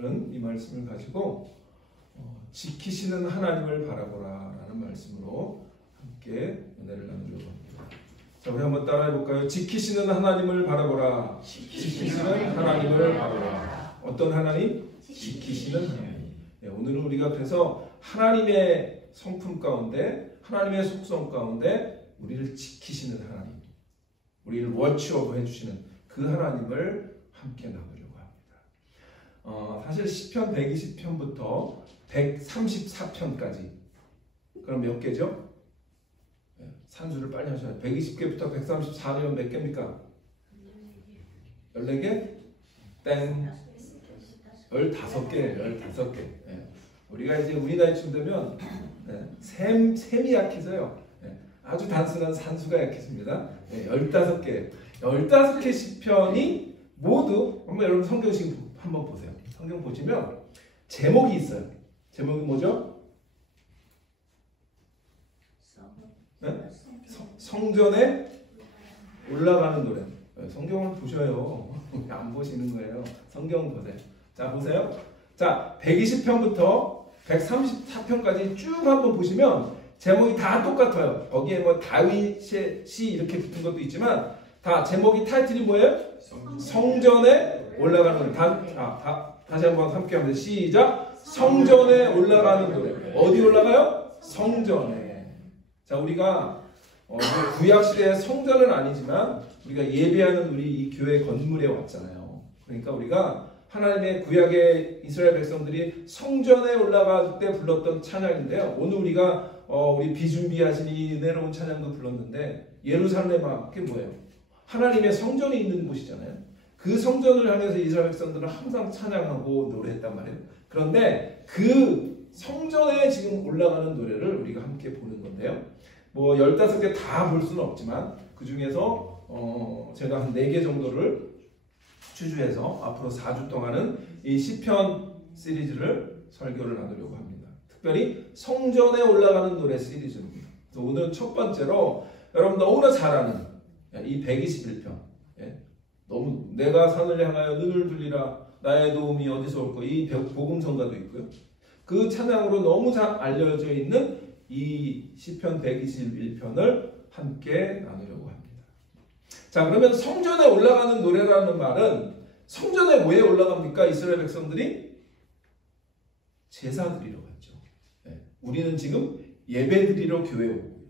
오늘은 이 말씀을 가지고 지키시는 하나님을 바라보라 라는 말씀으로 함께 은혜를 나누려고 합니다. 자, 우리 한번 따라해 볼까요? 지키시는 하나님을 바라보라. 지키시는 하나님을 바라보라. 어떤 하나님? 지키시는 하나님. 네, 오늘은 우리가 그래서 하나님의 성품 가운데, 하나님의 속성 가운데 우리를 지키시는 하나님, 우리를 워치오버 해주시는 그 하나님을 함께 나누려고 합니다. 사실 시편 120편부터 134편까지 그럼 몇 개죠? 산수를 빨리 하셔야 돼요. 120개부터 134개면 몇 개입니까? 14개? 땡. 15개. 15개. 우리가 이제 우리 나이쯤 되면 셈이 약해져요. 아주 단순한 산수가 약해집니다. 15개. 15개 시편이 모두, 한번 여러분 성경식 한번 보세요. 성경 보시면 제목이 있어요. 제목이 뭐죠? 성전에 올라가는 노래. 성경을 보셔요. 안 보시는 거예요. 성경 보세요. 자, 보세요. 자, 120편부터 134편까지 쭉 한번 보시면 제목이 다 똑같아요. 거기에 뭐 다윗의 시 이렇게 붙은 것도 있지만 다 제목이 타이틀이 뭐예요? 성전에 올라가는 노래. 다시 한번 함께 합니다. 시작. 성전에 올라가는 노래. 어디 올라가요? 성전에. 자, 우리가 구약 시대의 성전은 아니지만 우리가 예배하는 우리 이 교회 건물에 왔잖아요. 그러니까 우리가 하나님의 구약의 이스라엘 백성들이 성전에 올라갈 때 불렀던 찬양인데요. 오늘 우리가 우리 비준비하신 이 은혜로운 찬양도 불렀는데 예루살렘아, 그게 뭐예요? 하나님의 성전이 있는 곳이잖아요. 그 성전을 향해서 이스라엘 백성들은 항상 찬양하고 노래했단 말이에요. 그런데 그 성전에 지금 올라가는 노래를 우리가 함께 보는 건데요. 뭐 15개 다 볼 수는 없지만 그 중에서 제가 한 4개 정도를 추주해서 앞으로 4주 동안은 이 시편 시리즈를 설교를 나누려고 합니다. 특별히 성전에 올라가는 노래 시리즈입니다. 그래서 오늘은 첫 번째로 여러분 너무나 잘 아는 이 121편, 너무 내가 산을 향하여 눈을 들리라 나의 도움이 어디서 올까, 이 복음성가도 있고요. 그 찬양으로 너무 잘 알려져 있는 이 시편 121편을 함께 나누려고 합니다. 자, 그러면 성전에 올라가는 노래라는 말은 성전에 왜 올라갑니까? 이스라엘 백성들이 제사 드리러 갔죠. 우리는 지금 예배 드리러 교회에 오고,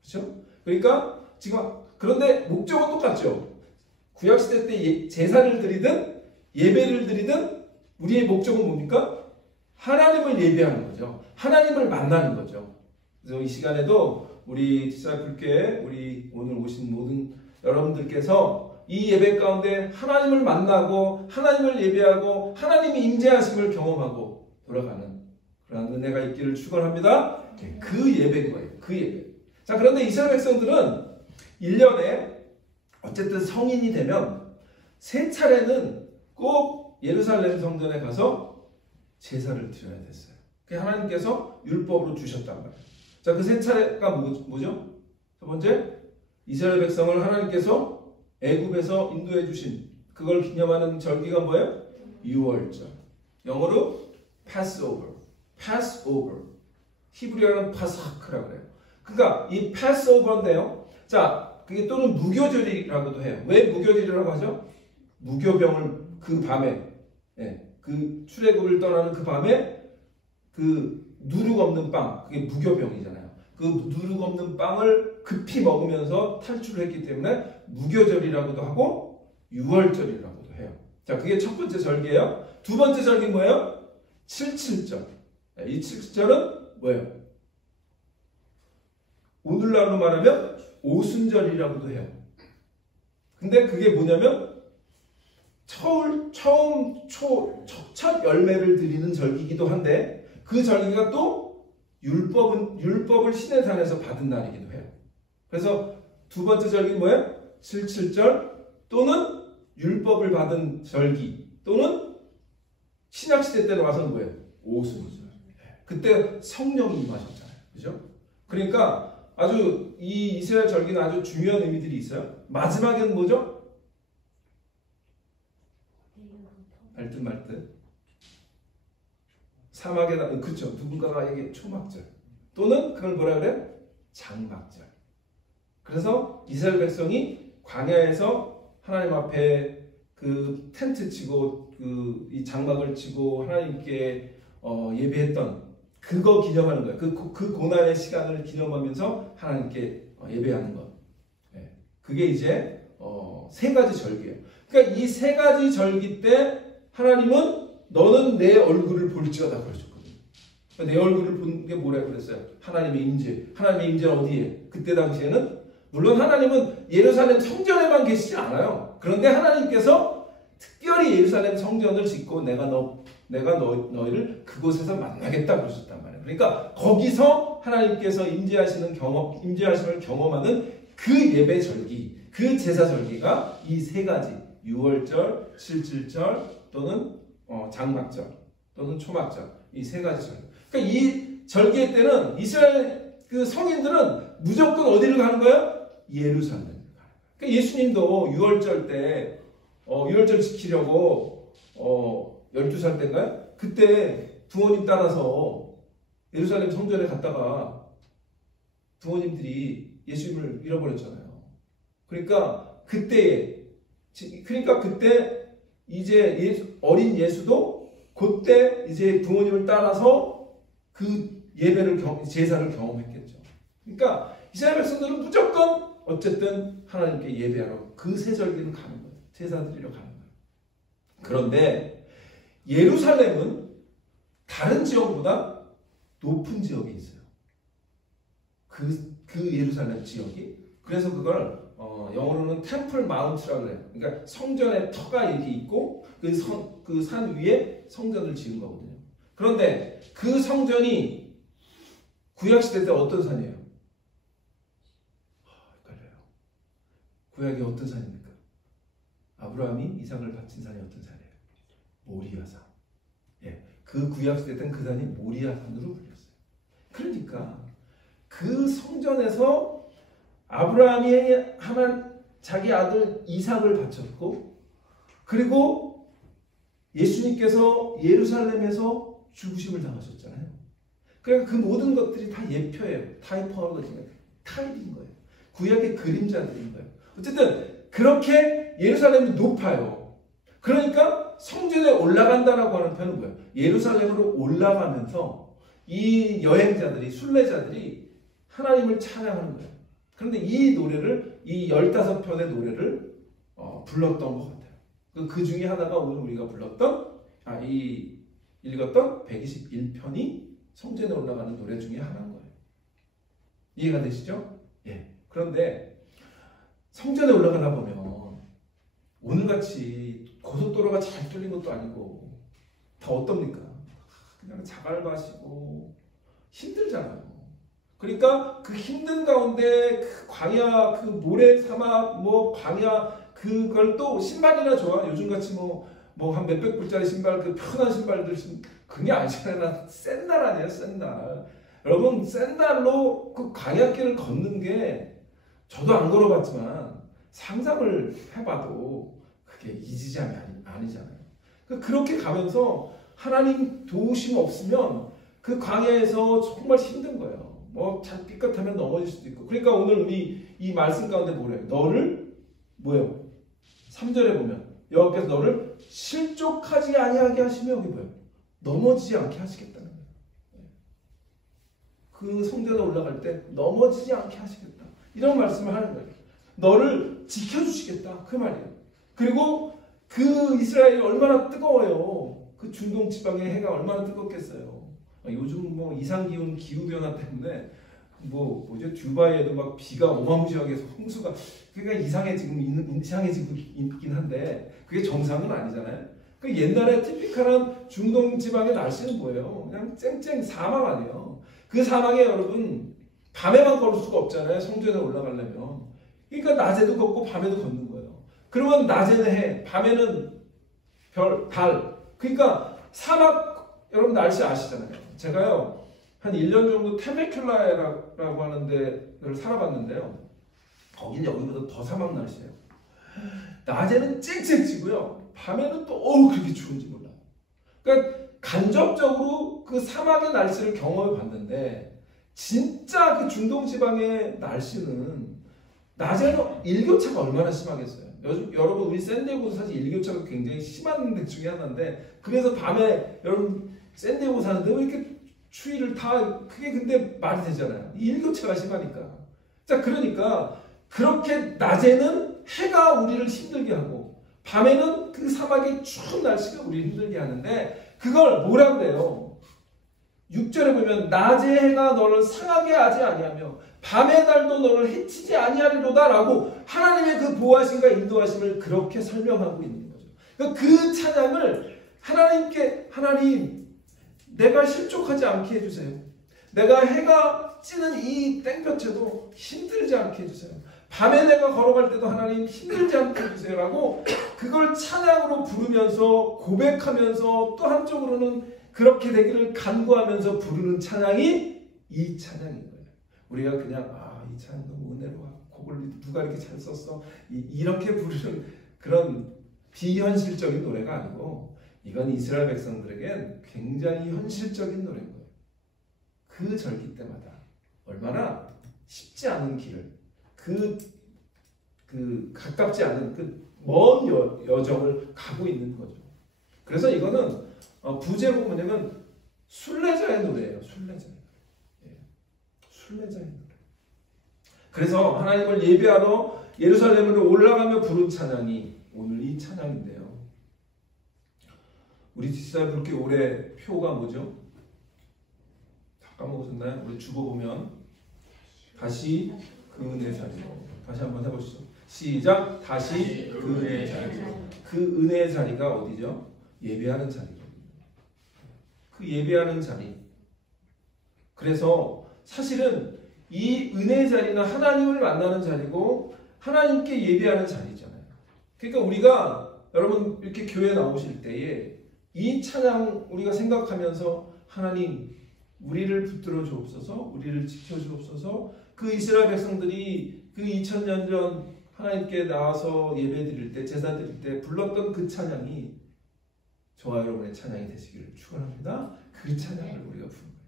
그렇죠? 그러니까 지금 그런데 목적은 똑같죠. 구약 시대 때 제사를 드리든 예배를 드리든 우리의 목적은 뭡니까? 하나님을 예배하는 거죠. 하나님을 만나는 거죠. 그래서 이 시간에도 우리 디사이플교회 우리 오늘 오신 모든 여러분들께서 이 예배 가운데 하나님을 만나고 하나님을 예배하고 하나님의 임재하심을 경험하고 돌아가는 그런 은혜가 있기를 축원합니다. 그 예배인 거예요. 그 예배. 자, 그런데 이스라엘 백성들은 1년에 어쨌든 성인이 되면 3차례는 꼭 예루살렘 성전에 가서 제사를 드려야 됐어요. 그게 하나님께서 율법으로 주셨단 말이에요. 자, 그 3차례가 뭐죠? 첫 번째, 이스라엘 백성을 하나님께서 애굽에서 인도해 주신 그걸 기념하는 절기가 뭐예요? 유월절. 영어로 Passover. Passover. 히브리어는 파사크라고 그래요. 그러니까 이 Passover인데요. 자, 그게 또는 무교절이라고도 해요. 왜 무교절이라고 하죠? 무교병을 그 밤에, 그 출애굽을 떠나는 그 밤에 그 누룩 없는 빵, 그게 무교병이잖아요. 그 누룩 없는 빵을 급히 먹으면서 탈출을 했기 때문에 무교절이라고도 하고 유월절이라고도 해요. 자, 그게 첫 번째 절기예요. 두 번째 절기는 뭐예요? 77절. 이 77절은 뭐예요? 오늘날로 말하면 오순절이라고도 해요. 근데 그게 뭐냐면 첫 열매를 드리는 절기이기도 한데 그 절기가 또 율법을 신의 산에서 받은 날이기도 해요. 그래서 두 번째 절기는 뭐예요? 77절 또는 율법을 받은 절기 또는 신약시대 때로 와서는 뭐예요? 오순절. 그때 성령이 임하셨잖아요. 그죠? 그러니까 아주 이 이스라엘 절기는 아주 중요한 의미들이 있어요. 마지막에는 뭐죠? 알듯 말듯. 사막에다 그렇죠. 누군가가 이게 초막절 또는 그걸 뭐라 그래? 장막절. 그래서 이스라엘 백성이 광야에서 하나님 앞에 그 텐트 치고 그 이 장막을 치고 하나님께 예배했던 그거 기념하는 거예요. 그 고난의 시간을 기념하면서 하나님께 예배하는 것. 예. 그게 이제 세 가지 절기예요. 그러니까 이 세 가지 절기 때 하나님은 너는 내 얼굴을 볼지어다 그러셨거든요. 그러니까 내 얼굴을 본 게 뭐라고 그랬어요? 하나님의 임재. 하나님의 임재는 어디에? 그때 당시에는 물론 하나님은 예루살렘 성전에만 계시지 않아요. 그런데 하나님께서 특별히 예루살렘 성전을 짓고 내가 너희를 그곳에서 만나겠다 그러셨단 말이에요. 그러니까 거기서 하나님께서 임재하심을 경험하는 그 예배 절기, 그 제사 절기가 이 세 가지 유월절, 실질절 또는 장막절 또는 초막절 이 세 가지 절기. 그러니까 이 절기의 때는 이스라엘 그 성인들은 무조건 어디를 가는 거예요? 예루살렘을 가는 거예요. 그러니까 예수님도 유월절 때 유월절 지키려고 12살 때인가요? 그때 부모님 따라서 예루살렘 성전에 갔다가 부모님들이 예수님을 잃어버렸잖아요. 그러니까 그때 이제 어린 예수도 그때 이제 부모님을 따라서 그 제사를 경험했겠죠. 그러니까 이스라엘 백성들은 무조건 어쨌든 하나님께 예배하러 그 세 절기는 가는 거예요. 제사 드리러 가는 거예요. 그런데 예루살렘은 다른 지역보다 높은 지역에 있어요. 그 예루살렘 지역이. 그래서 그걸 영어로는 템플 마운트라고 그래요. 그러니까 성전의 터가 이렇게 있고 그 산 위에 성전을 지은 거거든요. 그런데 그 성전이 구약시대 때 어떤 산이에요? 헷갈려요. 구약이 어떤 산입니까? 아브라함이 이삭을 바친 산이 어떤 산이에요? 모리아산. 예, 그 구약시대 때는 그 산이 모리아산으로 불렸어요. 그러니까 그 성전에서 아브라함이 자기 아들 이삭을 바쳤고 그리고 예수님께서 예루살렘에서 죽으심을 당하셨잖아요. 그러니까 그 모든 것들이 다 예표예요. 타이포하거든요. 타입인 거예요. 구약의 그림자들인 거예요. 어쨌든 그렇게 예루살렘이 높아요. 그러니까 성전에 올라간다라고 하는 표현은 뭐예요? 예루살렘으로 올라가면서 이 여행자들이 순례자들이 하나님을 찬양하는 거예요. 그런데 이 노래를 이 15편의 노래를 불렀던 것 같아요. 그 중에 하나가 오늘 우리가 읽었던 121편이 성전에 올라가는 노래 중에 하나인 거예요. 이해가 되시죠? 예. 그런데 성전에 올라가다 보면 오늘같이 고속도로가 잘 뚫린 것도 아니고 다 어떻습니까? 그냥 자갈밭이고 힘들잖아요. 그러니까 그 힘든 가운데 그 광야, 그 모래 사막, 광야 그걸 또 신발이나 좋아. 요즘같이 한 몇백 불짜리 신발, 그 편한 신발들 그게 아니잖아요. 나 샌들 아니에요, 샌들. 여러분 샌들로 그 광야길을 걷는 게 저도 안 걸어봤지만 상상을 해봐도 그게 이지jam이 아니잖아요. 그렇게 가면서 하나님 도우심 없으면 그 광야에서 정말 힘든 거예요. 잘 삐끗하면 넘어질 수도 있고. 그러니까 오늘 우리 이 말씀 가운데 뭐래요? 너를 3절에 보면 여호와께서 너를 실족하지 아니하게 하시며 여기 넘어지지 않게 하시겠다는 거예요. 그 성전에 올라갈 때 넘어지지 않게 하시겠다. 이런 말씀을 하는 거예요. 너를 지켜주시겠다. 그 말이에요. 그리고 그 이스라엘이 얼마나 뜨거워요. 그 중동 지방의 해가 얼마나 뜨겁겠어요. 요즘 이상기온 기후변화 때문에 듀바이에도 막 비가 어마무시하게 홍수가 그러니까 이상해지고 있긴 한데 그게 정상은 아니잖아요. 그 옛날에 티피컬한 중동 지방의 날씨는 뭐예요? 그냥 쨍쨍 사막 아니에요. 그 사막에 여러분 밤에만 걸을 수가 없잖아요. 성전에 올라가려면. 그러니까 낮에도 걷고 밤에도 걷는 거예요. 그러면 낮에는 해, 밤에는 별, 달. 그러니까 사막 여러분 날씨 아시잖아요. 제가요 한 1년 정도 테메큘라라고 하는 데를 살아봤는데요. 거기는 여기보다 더 사막 날씨예요. 낮에는 쨍쨍 찌고요. 밤에는 또 그렇게 추운지 몰라요. 그러니까 간접적으로 그 사막의 날씨를 경험해 봤는데 진짜 그 중동 지방의 날씨는 낮에는 일교차가 얼마나 심하겠어요. 여러분 우리 샌디에고도 사실 일교차가 굉장히 심한 데 중에 하나인데 그래서 밤에 여러분 샌디에고 사는데 왜 이렇게 추위를 다 그게 근데 말이 되잖아요. 이 일교차가 심하니까. 자 그러니까 그렇게 낮에는 해가 우리를 힘들게 하고 밤에는 그 사막의 추운 날씨가 우리를 힘들게 하는데 그걸 뭐라 그래요? 6절에 보면 낮의 해가 너를 상하게 하지 아니하며 밤의 달도 너를 해치지 아니하리로다 라고 하나님의 그 보호하심과 인도하심을 그렇게 설명하고 있는 거죠. 그러니까 그 찬양을 하나님께 하나님 내가 실족하지 않게 해주세요. 내가 해가 찌는 이 땡볕에도 힘들지 않게 해주세요. 밤에 내가 걸어갈 때도 하나님 힘들지 않게 해주세요 라고 그걸 찬양으로 부르면서 고백하면서 또 한쪽으로는 그렇게 되기를 간구하면서 부르는 찬양이 이 찬양인 거예요. 우리가 그냥 이 찬양 너무 은혜로워. 곡을 누가 이렇게 잘 썼어. 이렇게 부르는 그런 비현실적인 노래가 아니고 이건 이스라엘 백성들에겐 굉장히 현실적인 노래인 거예요. 그 절기 때마다 얼마나 쉽지 않은 길을 그 가깝지 않은 그 먼 여정을 가고 있는 거죠. 그래서 이거는 부제로 뭐냐면 순례자의 노래예요. 순례자의 노래. 예. 순례자의 노래. 그래서 하나님을 예배하러 예루살렘으로 올라가며 부른 찬양이 오늘 이 찬양인데요. 우리 지사불교 올해 표가 뭐죠? 다 까먹으셨나요? 우리 주보 보면 다시 그 은혜 자리로 다시 한번 해보시죠. 시작. 다시 그 은혜의 자리로. 그 은혜의 자리가 어디죠? 예배하는 자리거든요. 그 예배하는 자리. 그래서 사실은 이 은혜의 자리는 하나님을 만나는 자리고 하나님께 예배하는 자리잖아요. 그러니까 우리가 여러분 이렇게 교회 나오실 때에 이 찬양 우리가 생각하면서 하나님 우리를 붙들어 주옵소서, 우리를 지켜 주옵소서. 그 이스라엘 백성들이 그 2000년 전 하나님께 나와서 예배드릴 때 제사 드릴 때 불렀던 그 찬양이 저와 여러분의 찬양이 되시기를 축원합니다. 그 찬양을 우리가 부르는 거예요.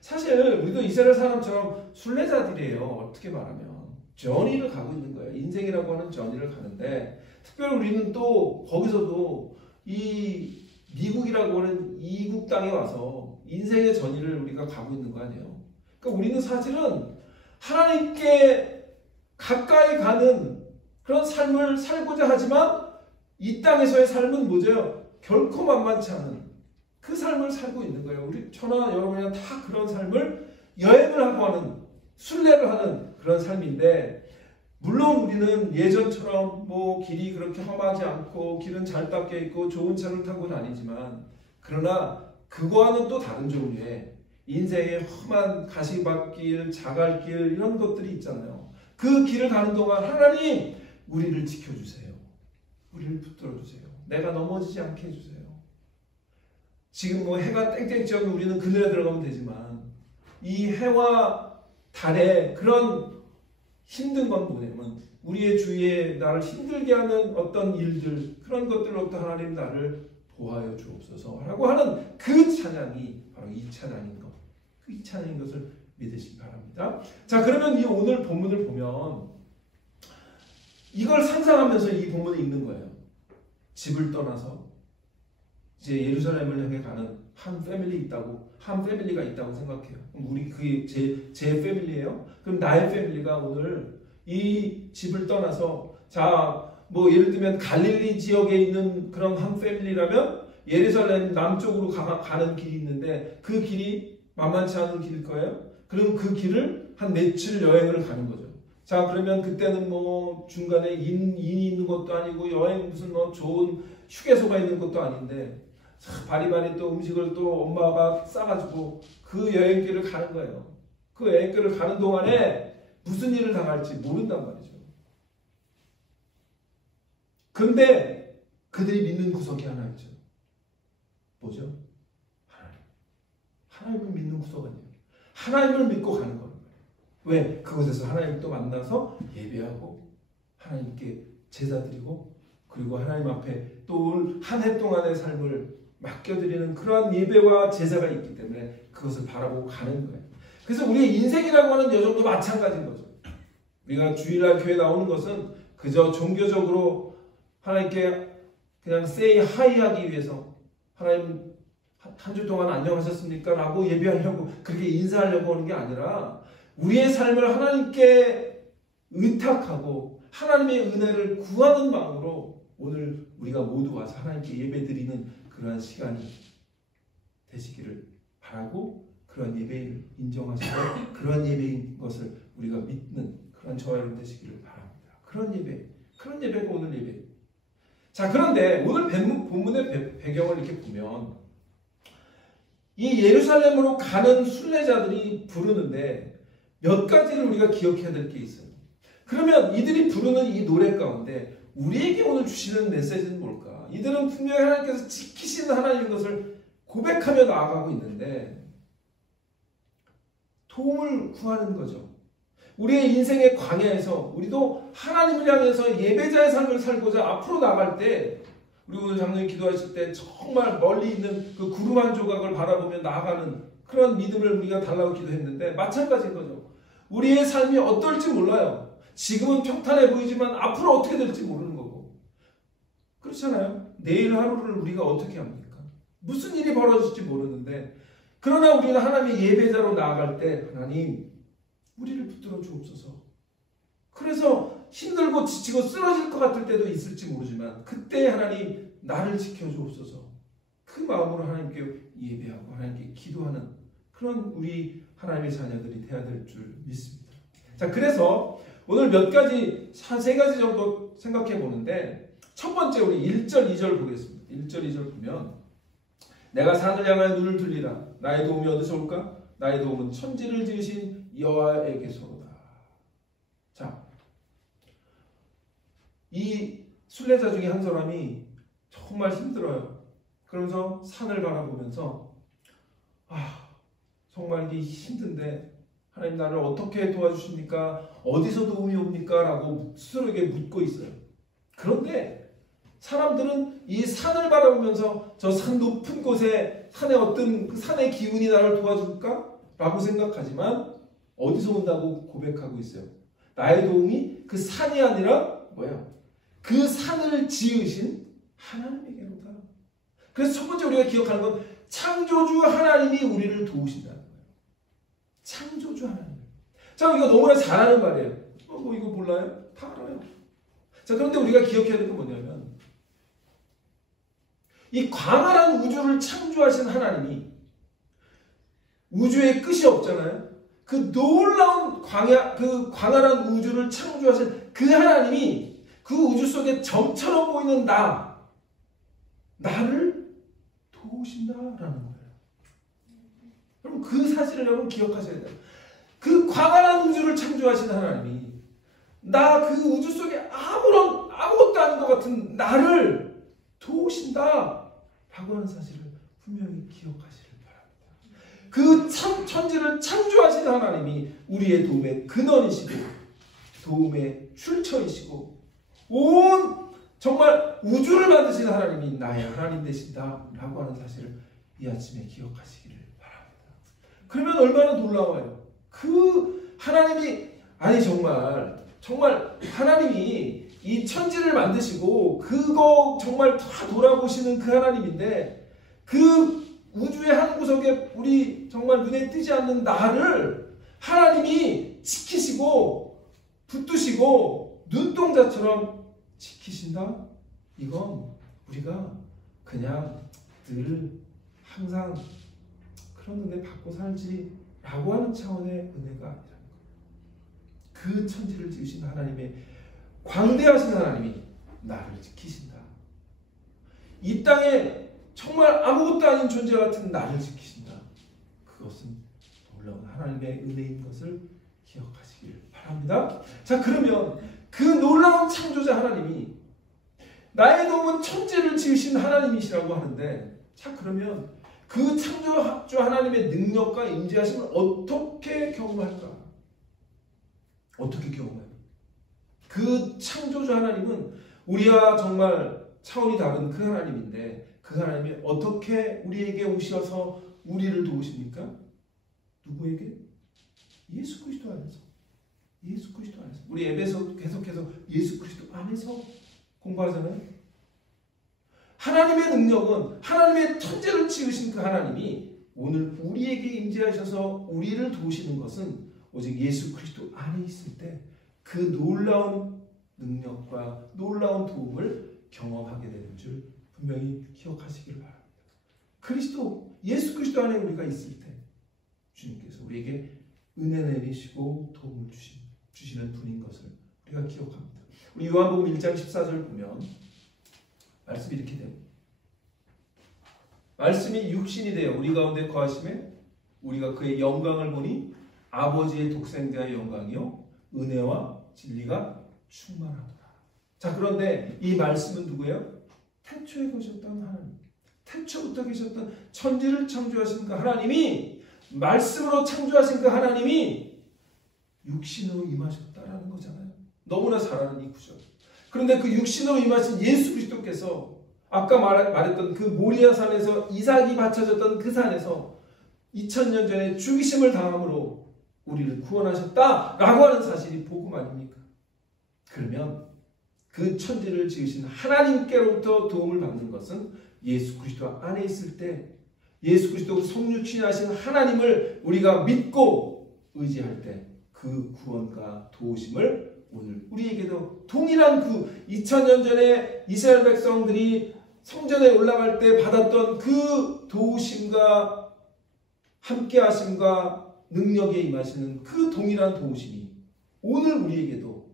사실 우리도 이스라엘 사람처럼 순례자들이에요. 어떻게 말하면 저니를 가고 있는 거예요. 인생이라고 하는 저니를 가는데 특별히 우리는 또 거기서도 이 미국이라고 하는 이국 땅에 와서 인생의 전의를 우리가 가고 있는 거 아니에요. 그러니까 우리는 사실은 하나님께 가까이 가는 그런 삶을 살고자 하지만 이 땅에서의 삶은 뭐죠? 결코 만만치 않은 그 삶을 살고 있는 거예요. 우리 저나 여러분이나 다 그런 삶을 여행을 하고 하는 순례를 하는 그런 삶인데 물론 우리는 예전처럼 뭐 길이 그렇게 험하지 않고 길은 잘 닦여 있고 좋은 차를 타고 다니지만 그러나 그거와는 또 다른 종류의 인생의 험한 가시밭길, 자갈길 이런 것들이 있잖아요. 그 길을 가는 동안 하나님 우리를 지켜주세요. 우리를 붙들어주세요. 내가 넘어지지 않게 해주세요. 지금 뭐 해가 땡땡 찌면 우리는 그늘에 들어가면 되지만 이 해와 달의 그런 힘든 건 뭐냐면 우리의 주위에 나를 힘들게 하는 어떤 일들 그런 것들로부터 하나님 나를 보호하여 주옵소서 라고 하는 그 찬양이 바로 이 찬양인 것. 이 찬양인 것을 믿으시기 바랍니다. 자 그러면 이 오늘 본문을 보면 이걸 상상하면서 이 본문을 읽는 거예요. 집을 떠나서 이제 예루살렘을 향해 가는 한 패밀리가 있다고 생각해요. 그럼 우리 그게 제 패밀리예요? 그럼 나의 패밀리가 오늘 이 집을 떠나서 뭐 예를 들면 갈릴리 지역에 있는 그런 한 패밀리라면 예루살렘 남쪽으로 가는 길이 있는데 그 길이 만만치 않은 길일 거예요. 그럼 그 길을 한 며칠 여행을 가는 거죠. 자 그러면 그때는 뭐 중간에 인이 있는 것도 아니고 여행 무슨 뭐 좋은 휴게소가 있는 것도 아닌데 바리바리 또 음식을 또 엄마가 싸가지고 그 여행길을 가는 거예요. 그 여행길을 가는 동안에 무슨 일을 당할지 모른단 말이죠. 근데 그들이 믿는 구석이 하나 있죠. 뭐죠? 하나님을 믿는 구석 아니에요. 하나님을 믿고 가는 거예요. 왜? 그곳에서 하나님을 또 만나서 예배하고 하나님께 제사 드리고 그리고 하나님 앞에 또 한 해 동안의 삶을 맡겨드리는 그러한 예배와 제사가 있기 때문에 그것을 바라보고 가는 거예요. 그래서 우리의 인생이라고 하는 여정도 마찬가지인 거죠. 우리가 주일날 교회 나오는 것은 그저 종교적으로 하나님께 그냥 say hi 하기 위해서 하나님 한 주 동안 안녕하셨습니까? 라고 예배하려고 그렇게 인사하려고 하는 게 아니라 우리의 삶을 하나님께 의탁하고 하나님의 은혜를 구하는 마음으로 오늘 우리가 모두 와서 하나님께 예배드리는 그러한 시간이 되시기를 바라고 그런 예배를 인정하시고 그런 예배인 것을 우리가 믿는 그런 저와 여러분 되시기를 바랍니다. 그런 예배가 오늘 예배. 자, 그런데 오늘 본문의 배경을 이렇게 보면 이 예루살렘으로 가는 순례자들이 부르는데 몇 가지를 우리가 기억해야 될 게 있어요. 그러면 이들이 부르는 이 노래 가운데 우리에게 오늘 주시는 메시지는 뭘까? 이들은 분명히 하나님께서 지키시는 하나님인 것을 고백하며 나아가고 있는데 도움을 구하는 거죠. 우리의 인생의 광야에서 우리도 하나님을 향해서 예배자의 삶을 살고자 앞으로 나갈 때 우리 오늘 장로님 기도하실 때 정말 멀리 있는 그 구름 한 조각을 바라보며 나아가는 그런 믿음을 우리가 달라고 기도했는데 마찬가지인 거죠. 우리의 삶이 어떨지 몰라요. 지금은 평탄해 보이지만 앞으로 어떻게 될지 모르는 거고. 그렇잖아요. 내일 하루를 우리가 어떻게 합니까? 무슨 일이 벌어질지 모르는데 그러나 우리는 하나님의 예배자로 나아갈 때 하나님 우리를 붙들어 주옵소서. 그래서 힘들고 지치고 쓰러질 것 같을 때도 있을지 모르지만 그때 하나님 나를 지켜주옵소서. 그 마음으로 하나님께 예배하고 하나님께 기도하는 그런 우리 하나님의 자녀들이 되어야 될 줄 믿습니다. 자, 그래서 오늘 몇 가지, 한 세 가지 정도 생각해 보는데 첫 번째 우리 1절, 2절 보겠습니다. 1절, 2절 보면 내가 산을 향하여 눈을 들리라. 나의 도움이 어디서 올까? 나의 도움은 천지를 지으신 여호와에게서로다. 자, 이 순례자 중에 한 사람이 정말 힘들어요. 그러면서 산을 바라보면서 정말 이게 힘든데 하나님 나를 어떻게 도와주십니까? 어디서 도움이 옵니까? 라고 스스로에게 묻고 있어요. 그런데 사람들은 이 산을 바라보면서 저 산 높은 곳에 산의 어떤 그 산의 기운이 나를 도와줄까? 라고 생각하지만 어디서 온다고 고백하고 있어요. 나의 도움이 그 산이 아니라 뭐야? 그 산을 지으신 하나님에게로다. 그래서 첫 번째 우리가 기억하는 건 창조주 하나님이 우리를 도우신다는 거예요. 창조주 하나님. 자, 이거 너무나 잘 아는 말이에요. 뭐 이거 몰라요? 다 알아요. 자, 그런데 우리가 기억해야 될 건 뭐냐면 이 광활한 우주를 창조하신 하나님이 우주에 끝이 없잖아요. 그 놀라운 그 광활한 우주를 창조하신 그 하나님이 그 우주 속에 점처럼 보이는 나를 도우신다라는 거예요. 그럼 그 사실을 여러분 기억하셔야 돼요. 그 광활한 우주를 창조하신 하나님이 나 그 우주 속에 아무것도 아닌 것 같은 나를 도우신다 라고 하는 사실을 분명히 기억하시길 바랍니다. 그 천지를 창조하신 하나님이 우리의 도움의 근원이시고 도움의 출처이시고 온 정말 우주를 만드신 하나님이 나의 하나님 되신다 라고 하는 사실을 이 아침에 기억하시기를 바랍니다. 그러면 얼마나 놀라워요. 그 하나님이 정말 하나님이 이 천지를 만드시고 그거 정말 다 돌아보시는 그 하나님인데 그 우주의 한 구석에 우리 정말 눈에 띄지 않는 나를 하나님이 지키시고 붙드시고 눈동자처럼 지키신다? 이건 우리가 그냥 늘 항상 그런 은혜 받고 살지 라고 하는 차원의 은혜가 아니라 그 천지를 지으신 하나님의 광대하신 하나님이 나를 지키신다. 이 땅에 정말 아무것도 아닌 존재 같은 나를 지키신다. 그것은 놀라운 하나님의 은혜인 것을 기억하시길 바랍니다. 자, 그러면 그 놀라운 창조자 하나님이 나의 도움은 천지를 지으신 하나님이시라고 하는데 자, 그러면 그 창조주 하나님의 능력과 임재하심을 어떻게 경험할까? 어떻게 경험해요? 그 창조주 하나님은 우리와 정말 차원이 다른 그 하나님인데 그 하나님이 어떻게 우리에게 오셔서 우리를 도우십니까? 누구에게? 예수 그리스도 안에서. 예수 그리스도 안에서. 우리 에베소 계속해서 예수 그리스도 안에서 공부하잖아요. 하나님의 능력은 하나님의 천재를 지으신 그 하나님이 오늘 우리에게 임재하셔서 우리를 도우시는 것은 오직 예수 그리스도 안에 있을 때 그 놀라운 능력과 놀라운 도움을 경험하게 되는 줄 분명히 기억하시기를 바랍니다. 예수 그리스도 안에 우리가 있을 때 주님께서 우리에게 은혜 내리시고 도움을 주시는 분인 것을 우리가 기억합니다. 우리 요한복음 1장 14절 보면 말씀이 이렇게 됩니다. 말씀이 육신이 되어 우리 가운데 거하심에 우리가 그의 영광을 보니 아버지의 독생자의 영광이요 은혜와 진리가 충만하더라. 자, 그런데 이 말씀은 누구예요? 태초에 계셨던 하나님, 태초부터 계셨던 천지를 창조하신 그 하나님이, 말씀으로 창조하신 그 하나님이 육신으로 임하셨다라는 거잖아요. 너무나 잘 아는 이 구절. 그런데 그 육신으로 임하신 예수 그리스도께서 아까 말했던 그 모리아 산에서 이삭이 바쳐졌던 그 산에서 2000년 전에 죽이심을 당함으로 우리를 구원하셨다라고 하는 사실이 복음 아닙니까? 그러면 그 천지를 지으신 하나님께로부터 도움을 받는 것은 예수 그리스도 안에 있을 때 예수 그리스도 성육신하신 하나님을 우리가 믿고 의지할 때 그 구원과 도우심을 오늘 우리에게도 동일한 그 2000년 전에 이스라엘 백성들이 성전에 올라갈 때 받았던 그 도우심과 함께하심과 능력에 임하시는 그 동일한 도우심이 오늘 우리에게도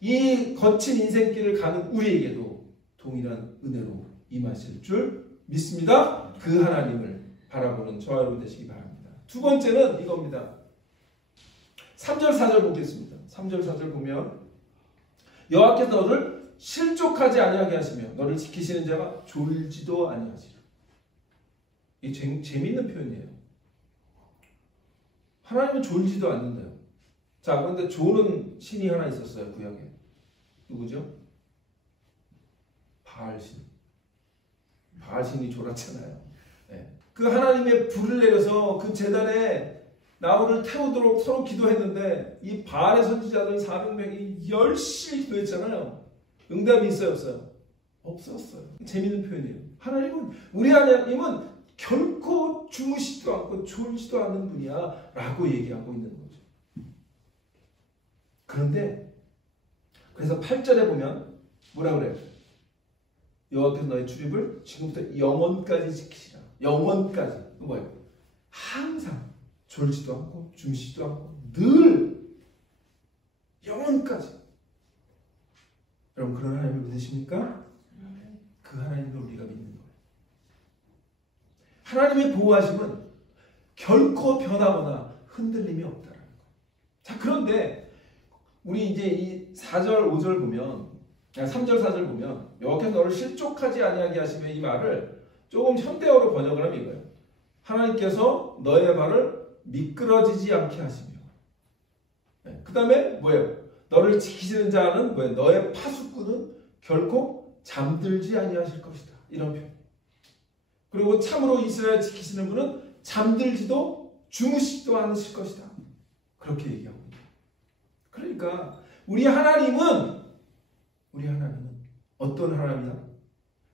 이 거친 인생길을 가는 우리에게도 동일한 은혜로 임하실 줄 믿습니다. 그 하나님을 바라보는 저와 여러분 되시기 바랍니다. 두 번째는 이겁니다. 3절 4절 보겠습니다. 3절 4절 보면 여호와께서 너를 실족하지 아니하게 하시며 너를 지키시는 자가 졸지도 아니하시리라. 이 재미있는 표현이에요. 하나님은 졸지도 않는다요. 자, 그런데 조는 신이 하나 있었어요. 구약에. 누구죠? 바알신. 바알신이 졸았잖아요. 네. 그 하나님의 불을 내려서 그 제단에 나무를 태우도록 서로 기도했는데 이 바알의 선지자들 400명이 열심히 기도했잖아요. 응답이 있어요, 없어요? 없었어요. 재미있는 표현이에요. 우리 하나님은 결코 주무시지도 않고 졸지도 않는 분이야 라고 얘기하고 있는 거죠. 그런데 그래서 8절에 보면 뭐라 그래요? 여호와께서 너의 출입을 지금부터 영원까지 지키시라. 영원까지. 그 뭐예요? 항상 졸지도 않고 주무시지도 않고 늘 영원까지. 여러분 그런 하나님을 믿으십니까? 그 하나님을 우리가 믿는 거예요. 하나님의 보호하심은 결코 변하거나 흔들림이 없다라는 거예요. 자, 그런데 우리 이제 이 4절 5절 보면 3절 4절 보면 여호와께서 너를 실족하지 아니하게 하시며 이 말을 조금 현대어로 번역을 하면 이거예요. 하나님께서 너의 발을 미끄러지지 않게 하시며. 네. 그 다음에 뭐예요? 너를 지키시는 자는 뭐예요? 너의 파수꾼은 결코 잠들지 아니하실 것이다. 이런 표현. 그리고 참으로 이스라엘 지키시는 분은 잠들지도 주무시지도 않으실 것이다. 그렇게 얘기하고 있어요. 그러니까 우리 하나님은 어떤 하나님이다?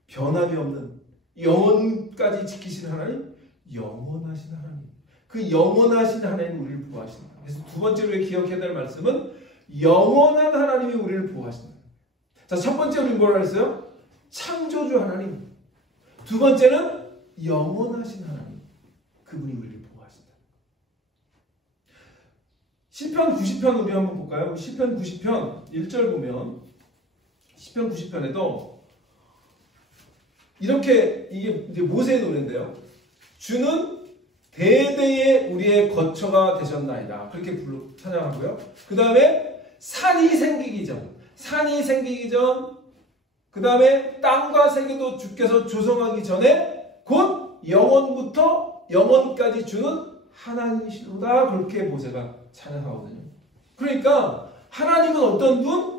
변함이 없는 영원까지 지키시는 하나님, 영원하신 하나님. 그 영원하신 하나님이 우리를 보호하신다. 그래서 두 번째로 기억해야 될 말씀은 영원한 하나님이 우리를 보호하신다. 자, 첫 번째 우리 뭐라 했어요? 창조주 하나님. 두 번째는 영원하신 하나님. 그분이 우리를 보호하신다. 시편 90편 우리 한번 볼까요? 시편 90편 1절 보면 시편 90편에도 이렇게 이게 이제 모세의 노래인데요. 주는 대대에 우리의 거처가 되셨나이다. 그렇게 찬양하고요. 그 다음에 산이 생기기 전, 그 다음에 땅과 세계도 주께서 조성하기 전에 곧 영원부터 영원까지 주는 하나님이시로다. 그렇게 모세가 찬양하거든요. 그러니까 하나님은 어떤 분?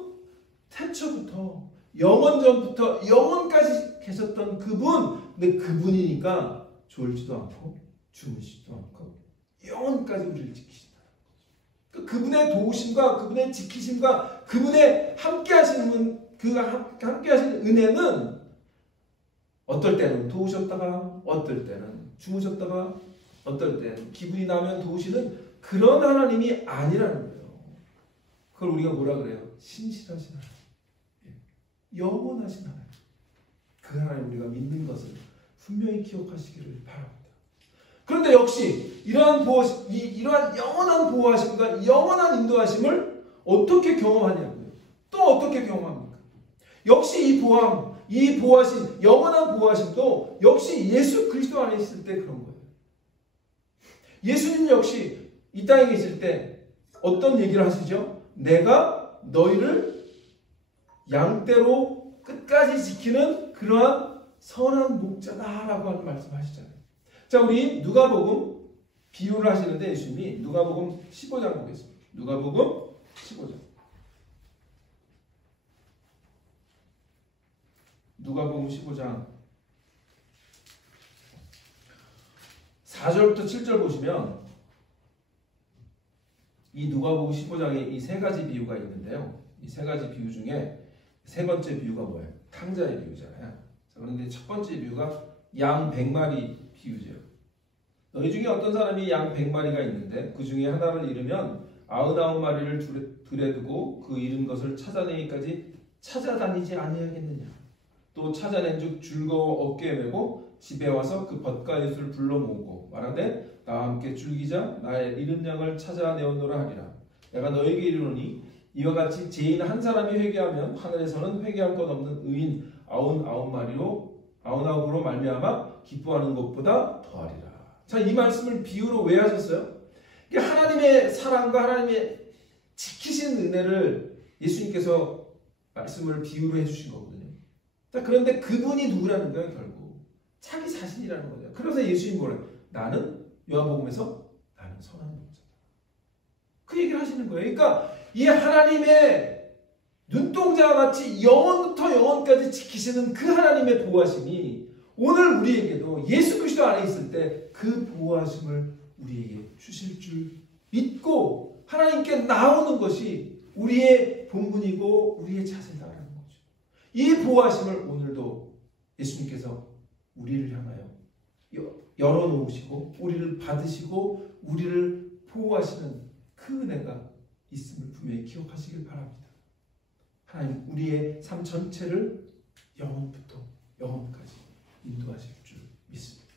태초부터 영원 전부터 영원까지 계셨던 그분, 근데 그분이니까 졸지도 않고 주무시지도 않고 영원까지 우리를 지키신다. 그분의 도우심과 그분의 지키심과 그분의 함께 하시는 함께 하시는 은혜는 어떨 때는 도우셨다가 어떨 때는 주무셨다가 어떨 때는 기분이 나면 도우시는 그런 하나님이 아니라는 거예요. 그걸 우리가 뭐라 그래요? 신실하신 하나님, 영원하신 하나님. 그 하나님 우리가 믿는 것을 분명히 기억하시기를 바랍니다. 그런데 역시 이러한 영원한 보호하심과 영원한 인도하심을 어떻게 경험하냐고요? 또 어떻게 경험합니까? 역시 이 보호하심, 영원한 보호하심도 역시 예수 그리스도 안에 있을 때 그런 거예요. 예수님 역시 이 땅에 계실 때 어떤 얘기를 하시죠? 내가 너희를 양떼로 끝까지 지키는 그러한 선한 목자다라고 하는 말씀하시잖아요. 자, 우리 누가복음 비유를 하시는데 예수님이 누가복음 15장 보겠습니다. 누가복음 15장. 누가복음 15장 4절부터 7절 보시면 이 누가복음 15장에 이 세 가지 비유가 있는데요. 이 세 가지 비유 중에 세 번째 비유가 뭐예요? 탕자의 비유잖아요. 그런데 첫 번째 비유가 양 100마리 비유죠. 너희 중에 어떤 사람이 양 100마리가 있는데 그 중에 하나를 잃으면 99마리를 들에 두고 그 잃은 것을 찾아내기까지 찾아다니지 아니하겠느냐. 또 찾아낸즉 즐거워 어깨에 메고 집에 와서 그 벗가잇을 불러 모으고 말하되 나와 함께 즐기자 나의 잃은 양을 찾아내었노라 하리라. 내가 너에게 이르노니 이와 같이 죄인 한 사람이 회개하면 하늘에서는 회개할 것 없는 의인 99마리로 말미암아 기뻐하는 것보다 더하리라. 자, 이 말씀을 비유로 왜 하셨어요? 하나님의 사랑과 하나님의 지키신 은혜를 예수님께서 말씀을 비유로 해주신 거거든요. 자, 그런데 그분이 누구라는 거예요? 결국 자기 자신이라는 거죠. 그래서 예수님이 뭐래요? 나는 요한복음에서 나는 선한 목자다. 그 얘기를 하시는 거예요. 그러니까 이 하나님의 눈동자와 같이 영원부터 영원까지 지키시는 그 하나님의 보호하심이 오늘 우리에게도 예수 그리스도 안에 있을 때 그 보호하심을 우리에게 주실 줄 믿고 하나님께 나오는 것이 우리의 본분이고 우리의 자세다라는 거죠. 이 보호하심을 오늘도 예수님께서 우리를 향하여 열어놓으시고 우리를 받으시고 우리를 보호하시는 그 은혜가 있음을 분명히 기억하시길 바랍니다. 하나님 우리의 삶 전체를 영원부터 영원까지 인도하실 줄 믿습니다.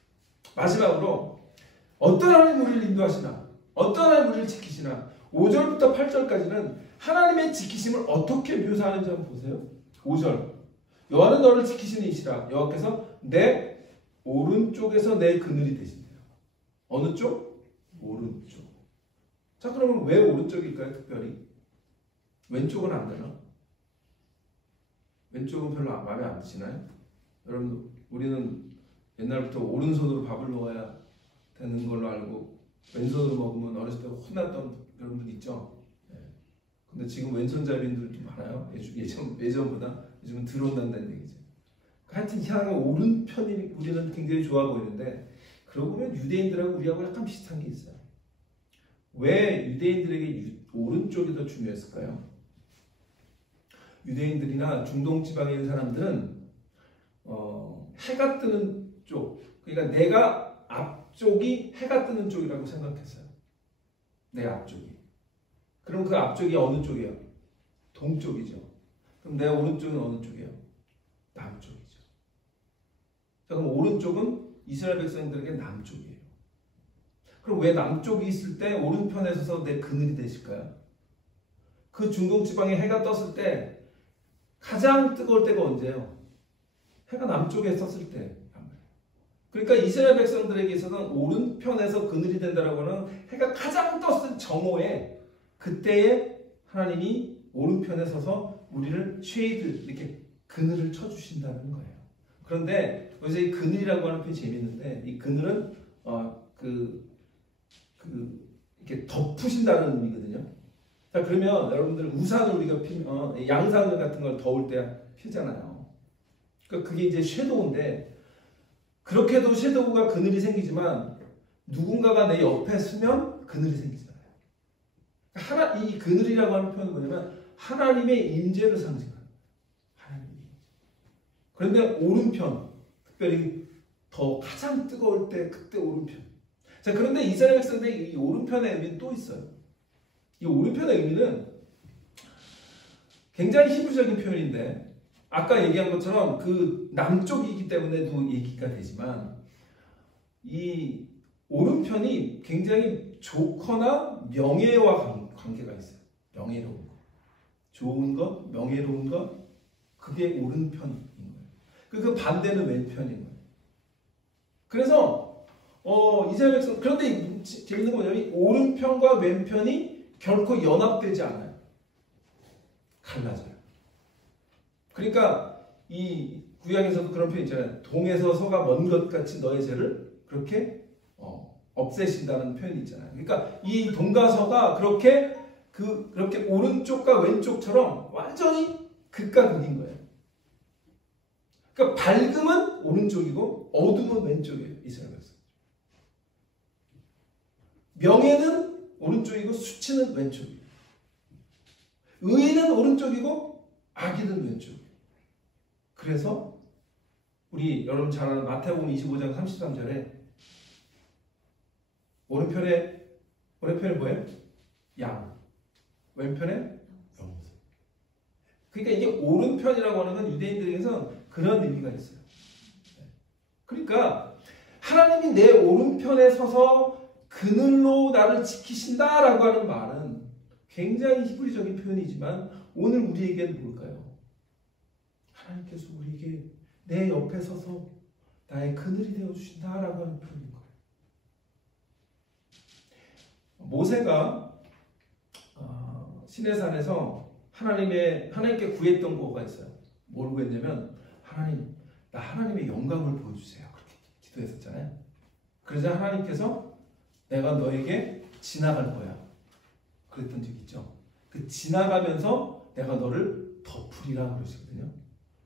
마지막으로 어떤 하나님 우리를 인도하시나 어떤 하나님 우리를 지키시나 5절부터 8절까지는 하나님의 지키심을 어떻게 묘사하는지 한번 보세요. 5절 여호와는 너를 지키시는 이시라. 여호와께서 내 오른쪽에서 내 그늘이 되신대요. 어느 쪽? 오른쪽. 자, 그러면 왜 오른쪽일까요? 특별히 왼쪽은 안 되나? 왼쪽은 별로 마음에 안 드시나요? 여러분 우리는 옛날부터 오른손으로 밥을 먹어야 되는 걸로 알고 왼손으로 먹으면 어렸을 때 혼났던 그런 분 있죠. 근데 지금 왼손잡이들도 많아요. 예전보다 요즘은 덜 혼난다는 얘기죠. 하여튼 희한하게 오른편이 우리는 굉장히 좋아 보이는데 그러고 보면 유대인들하고 우리하고 약간 비슷한 게 있어요. 왜 유대인들에게 오른쪽이 더 중요했을까요? 유대인들이나 중동 지방에 있는 사람들은 해가 뜨는 쪽, 그러니까 내가 앞쪽이 해가 뜨는 쪽이라고 생각했어요. 내 앞쪽이. 그럼 그 앞쪽이 어느 쪽이에요? 동쪽이죠. 그럼 내 오른쪽은 어느 쪽이에요? 남쪽이죠. 자, 그럼 오른쪽은 이스라엘 백성들에게 남쪽이에요. 그럼 왜 남쪽이 있을 때 오른편에 서서 내 그늘이 되실까요? 그 중동 지방에 해가 떴을 때 가장 뜨거울 때가 언제예요? 해가 남쪽에 떴을 때. 그러니까 이스라엘 백성들에게 있어서는 오른편에서 그늘이 된다라고 하는 해가 가장 떴을 정오에 그때에 하나님이 오른편에 서서 우리를 쉐이드 이렇게 그늘을 쳐주신다는 거예요. 그런데 여기서 이 그늘이라고 하는 표현이 재밌는데 이 그늘은 이렇게 덮으신다는 의미거든요. 자, 그러면 여러분들 우산을 우리가 피면 양산 같은 걸 더울 때 피잖아요. 그러니까 그게 이제 섀도우인데 그렇게도 섀도우가 그늘이 생기지만 누군가가 내 옆에 서면 그늘이 생기잖아요. 이 그늘이라고 하는 표현은 뭐냐면 하나님의 임재를 상징하는 하나님의 임재. 그런데 오른편, 특별히 더 가장 뜨거울 때 그때 오른편. 자, 그런데 이스라엘 백성들의 이 오른편의 의미는 또 있어요. 이 오른편의 의미는 굉장히 히브리적인 표현인데 아까 얘기한 것처럼 그 남쪽이기 때문에도 얘기가 되지만 이 오른편이 굉장히 좋거나 명예와 관계가 있어요. 명예로운 것. 좋은 것, 명예로운 것, 그게 오른편인 거예요. 그 반대는 왼편인 거예요. 그래서 이스라엘 백성, 그런데 재밌는 건 뭐냐면 오른편과 왼편이 결코 연합되지 않아요. 갈라져요. 그러니까 이 구약에서도 그런 표현 있잖아요. 동에서 서가 먼 것 같이 너의 죄를 그렇게 없애신다는 표현이 있잖아요. 그러니까 이 동과 서가 그렇게 오른쪽과 왼쪽처럼 완전히 극과 극인 거예요. 그러니까 밝음은 오른쪽이고 어둠은 왼쪽이에요. 이스라엘 백성. 명예는 오른쪽이고 수치는 왼쪽이에요. 의는 오른쪽이고 악인은 왼쪽이에요. 그래서 우리 여러분 잘 아는 마태복음 25장 33절에 오른편에 뭐예요? 양. 왼편에 염소. 그러니까 이게 오른편이라고 하는 건 유대인들에게서 그런 의미가 있어요. 그러니까 하나님이 내 오른편에 서서 그늘로 나를 지키신다라고 하는 말은 굉장히 히브리적인 표현이지만 오늘 우리에게는 뭘까요? 하나님께서 우리에게 내 옆에 서서 나의 그늘이 되어주신다라고 하는 표현인 거예요. 모세가 시내산에서 하나님께 구했던 거가 있어요. 뭘 구했냐면 하나님, 나 하나님의 영광을 보여주세요. 그렇게 기도했었잖아요. 그러자 하나님께서 내가 너에게 지나갈 거야. 그랬던 적이 있죠. 그 지나가면서 내가 너를 덮으리라 그러시거든요.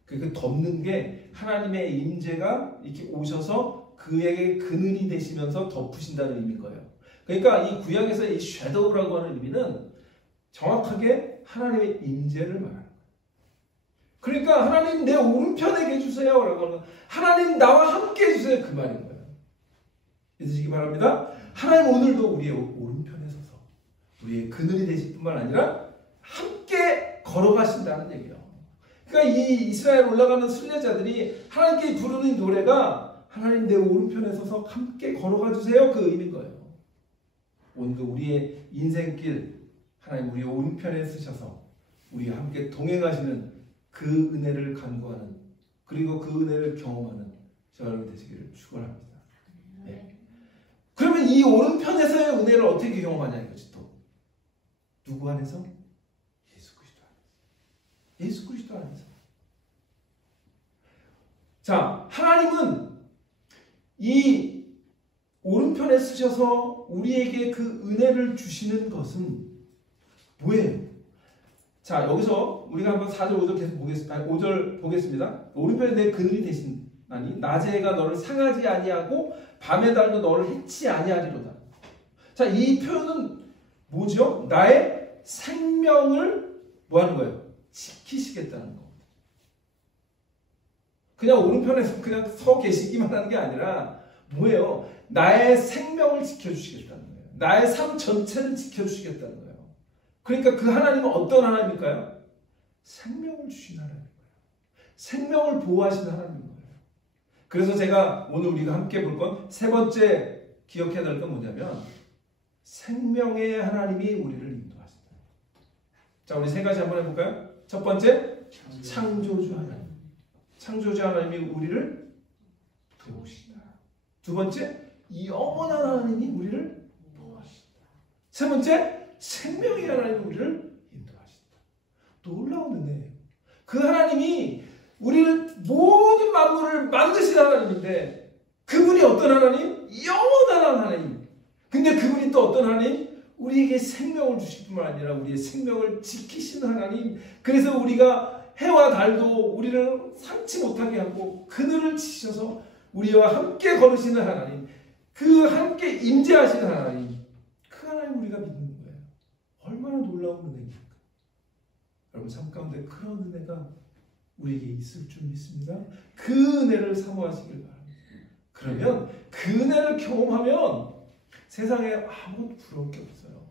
그 덮는 게 하나님의 임재가 이렇게 오셔서 그에게 그늘이 되시면서 덮으신다는 의미인 거예요. 그러니까 이 구약에서 이 섀도우라고 하는 의미는 정확하게 하나님의 임재를 말하는 거예요. 그러니까 하나님 내 오른편에 계주세요 라고 하는 하나님 나와 함께 해주세요 그 말인 거예요. 믿으시기 바랍니다. 하나님 오늘도 우리의 오른편에 서서 우리의 그늘이 되실 뿐만 아니라 함께 걸어가신다는 얘기예요. 그러니까 이 이스라엘 올라가는 순례자들이 하나님께 부르는 노래가 하나님 내 오른편에 서서 함께 걸어가 주세요 그 의미인 거예요. 오늘도 우리의 인생길 하나님 우리 오른편에 쓰셔서 우리와 함께 동행하시는 그 은혜를 간구하는 그리고 그 은혜를 경험하는 저와 여러분 되시기를 축원합니다. 네. 그러면 이 오른편에서의 은혜를 어떻게 경험하냐 이거지 또 누구 안에서? 예수 그리스도 안에서. 예수 그리스도 안에서. 자, 하나님은 이 오른편에 쓰셔서 우리에게 그 은혜를 주시는 것은 뭐예요? 자, 여기서 우리가 한번 4절, 5절 계속 보겠습니다. 5절 보겠습니다. 오른편에 내 그늘이 되시나니 낮의 해가 너를 상하지 아니하고 밤의 달도 너를 해치 아니하리로다. 자, 이 표현은 뭐죠? 나의 생명을 뭐 하는 거예요? 지키시겠다는 겁니다. 그냥 오른편에서 그냥 서 계시기만 하는 게 아니라 뭐예요? 나의 생명을 지켜주시겠다는 거예요. 나의 삶 전체를 지켜주시겠다는 거예요. 그러니까 그 하나님은 어떤 하나님일까요? 생명을 주신 하나님인 거예요. 생명을 보호하신 하나님인 거예요. 그래서 제가 오늘 우리가 함께 볼 건 세 번째 기억해야 될 건 뭐냐면 생명의 하나님이 우리를 인도하신다. 자, 우리 세 가지 한번 해볼까요? 첫 번째, 창조주 하나님. 창조주 하나님이 우리를 도우신다. 두 번째, 영원한 하나님이 우리를 보호하신다. 세 번째, 생명의 하나님이 우리를 인도하신다. 놀라운 은혜예요. 그 하나님이 우리를 모든 만물을 만드신 하나님인데 그분이 어떤 하나님? 영원한 하나님. 근데 그분이 또 어떤 하나님? 우리에게 생명을 주실 뿐만 아니라 우리의 생명을 지키시는 하나님. 그래서 우리가 해와 달도 우리를 삼지 못하게 하고 그늘을 치셔서 우리와 함께 걸으시는 하나님, 그 함께 임재하시는 하나님, 그 하나님 우리가 믿는 거예요. 얼마나 놀라운 은혜입니까? 여러분 삶 가운데 그런 은혜가 우리에게 있을 줄 믿습니다. 그 은혜를 사모하시길 바랍니다. 그러면 그 은혜를 경험하면 세상에 아무것도 부러울 게 없어요.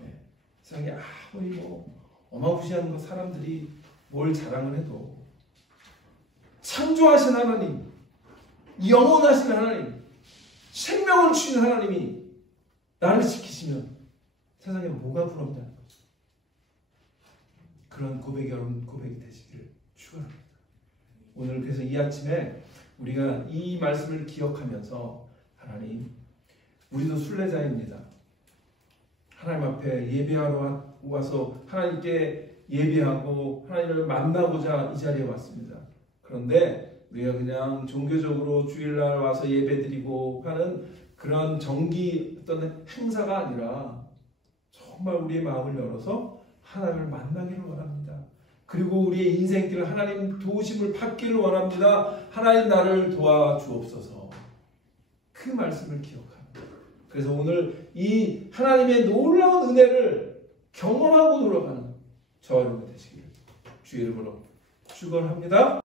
네. 세상에 아무리 어마무시한 사람들이 뭘 자랑을 해도 창조하신 하나님, 영원하신 하나님, 생명을 주신 하나님이 나를 지키시면 세상에 뭐가 부럽냐는 거죠. 그런 고백이 여러분 고백이 되시기를 축원합니다. 오늘 그래서 이 아침에 우리가 이 말씀을 기억하면서 하나님, 우리도 순례자입니다. 하나님 앞에 예배하러 와서 하나님께 예배하고 하나님을 만나고자 이 자리에 왔습니다. 그런데 우리가 그냥 종교적으로 주일날 와서 예배드리고 하는 그런 정기 어떤 행사가 아니라 정말 우리의 마음을 열어서 하나님을 만나기를 원합니다. 그리고 우리의 인생길 하나님 도우심을 받기를 원합니다. 하나님 나를 도와주옵소서. 그 말씀을 기억합니다. 그래서 오늘 이 하나님의 놀라운 은혜를 경험하고 돌아가는 저와 여러분 되시기를 주의 이름으로 축원합니다.